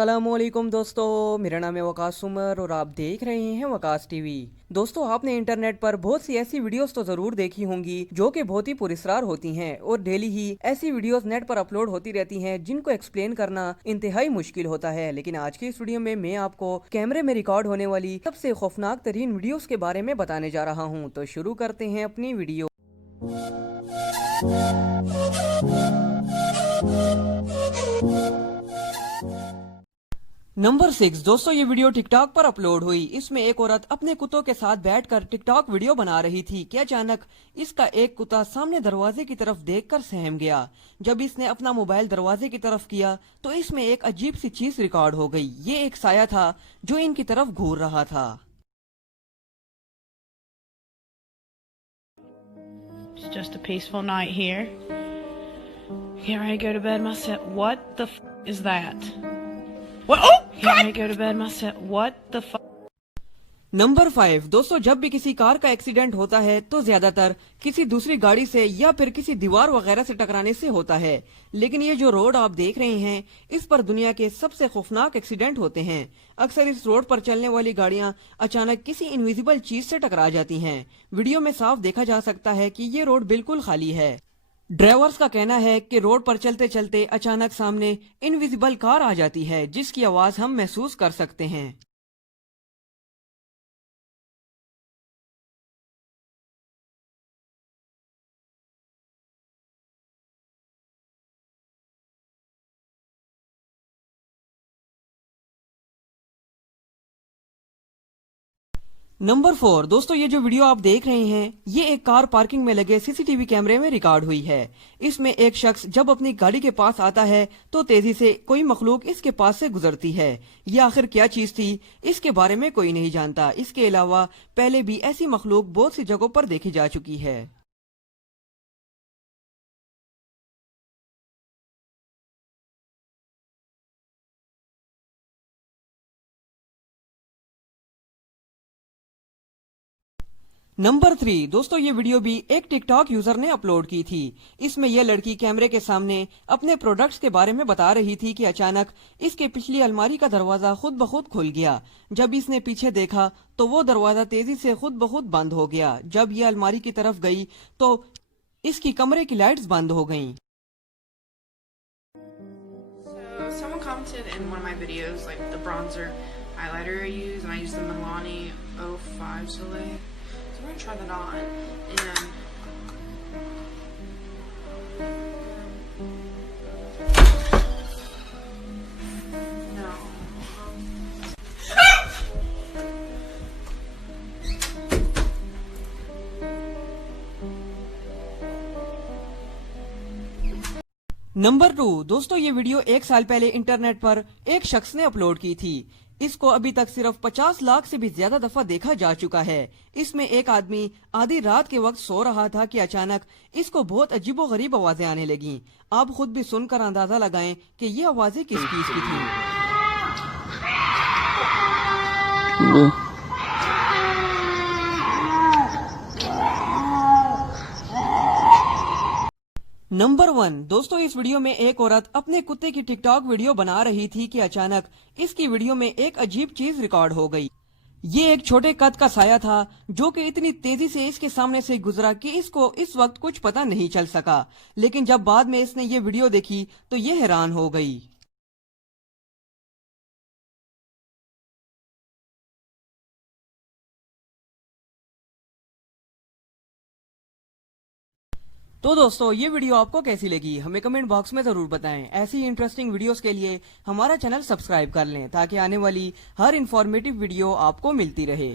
अस्सलामुअलैकुम दोस्तों, मेरा नाम है वकास उमर और आप देख रहे हैं वकास टीवी। दोस्तों, आपने इंटरनेट पर बहुत सी ऐसी वीडियोस तो जरूर देखी होंगी जो कि बहुत ही पुरस्कार होती हैं और डेली ही ऐसी वीडियोस नेट पर अपलोड होती रहती हैं जिनको एक्सप्लेन करना इंतहाई मुश्किल होता है। लेकिन आज की इस वीडियो में मैं आपको कैमरे में रिकॉर्ड होने वाली सबसे खौफनाक तरीन वीडियोस के बारे में बताने जा रहा हूँ। तो शुरू करते हैं अपनी वीडियो। नंबर 6 दोस्तों, ये वीडियो टिकटॉक पर अपलोड हुई। इसमें एक औरत अपने कुत्तों के साथ बैठकर टिकटॉक वीडियो बना रही थी कि अचानक इसका एक कुत्ता सामने दरवाजे की तरफ देखकर सहम गया। जब इसने अपना मोबाइल दरवाजे की तरफ किया तो इसमें एक अजीब सी चीज रिकॉर्ड हो गई। ये एक साया था जो इनकी तरफ घूर रहा था। It's just a peaceful night here. Get ready to go to bed myself. What the f is that? What? Oh, God! Get ready to go to bed myself. What the f? Number 5 दोस्तों, जब भी किसी car का accident होता है तो ज्यादातर किसी दूसरी गाड़ी से या फिर किसी दीवार वगैरह से टकराने से होता है। लेकिन ये जो रोड आप देख रहे हैं, इस पर दुनिया के सबसे खौफनाक एक्सीडेंट होते हैं। अक्सर इस रोड पर चलने वाली गाड़ियां अचानक किसी इनविजिबल चीज से टकरा जाती हैं। वीडियो में साफ देखा जा सकता है कि ये रोड बिल्कुल खाली है। ड्राइवर्स का कहना है कि रोड पर चलते चलते अचानक सामने इनविजिबल कार आ जाती है जिसकी आवाज हम महसूस कर सकते हैं। नंबर 4 दोस्तों, ये जो वीडियो आप देख रहे हैं, ये एक कार पार्किंग में लगे सीसीटीवी कैमरे में रिकॉर्ड हुई है। इसमें एक शख्स जब अपनी गाड़ी के पास आता है तो तेजी से कोई मखलूक इसके पास से गुजरती है। ये आखिर क्या चीज थी, इसके बारे में कोई नहीं जानता। इसके अलावा पहले भी ऐसी मखलूक बहुत सी जगहों पर देखी जा चुकी है। नंबर 3 दोस्तों, ये वीडियो भी एक टिकटॉक यूजर ने अपलोड की थी। इसमें यह लड़की कैमरे के सामने अपने प्रोडक्ट्स के बारे में बता रही थी कि अचानक इसके पिछली अलमारी का दरवाजा खुद ब खुद खुल गया। जब इसने पीछे देखा तो वो दरवाजा तेजी से खुद ब खुद बंद हो गया। जब ये अलमारी की तरफ गई तो इसकी कमरे की लाइट्स बंद हो गईं। So someone commented in one of my videos, like the bronzer highlighter I use, and I use the Milani 05 Soleil. So we're gonna try that on, and no. Number 2 दोस्तों, ये वीडियो एक साल पहले internet पर एक शख्स ने upload की थी। इसको अभी तक सिर्फ 50 लाख से भी ज्यादा दफा देखा जा चुका है। इसमें एक आदमी आधी रात के वक्त सो रहा था कि अचानक इसको बहुत अजीबोगरीब आवाजें आने लगीं। आप खुद भी सुनकर अंदाजा लगाएं कि ये आवाजें किस चीज की थी। नंबर 1 दोस्तों, इस वीडियो में एक औरत अपने कुत्ते की टिकटॉक वीडियो बना रही थी कि अचानक इसकी वीडियो में एक अजीब चीज रिकॉर्ड हो गई। ये एक छोटे कद का साया था जो कि इतनी तेजी से इसके सामने से गुजरा कि इसको इस वक्त कुछ पता नहीं चल सका। लेकिन जब बाद में इसने ये वीडियो देखी तो ये हैरान हो गई। तो दोस्तों, ये वीडियो आपको कैसी लगी हमें कमेंट बॉक्स में जरूर बताएं। ऐसी इंटरेस्टिंग वीडियोस के लिए हमारा चैनल सब्सक्राइब कर लें ताकि आने वाली हर इंफॉर्मेटिव वीडियो आपको मिलती रहे।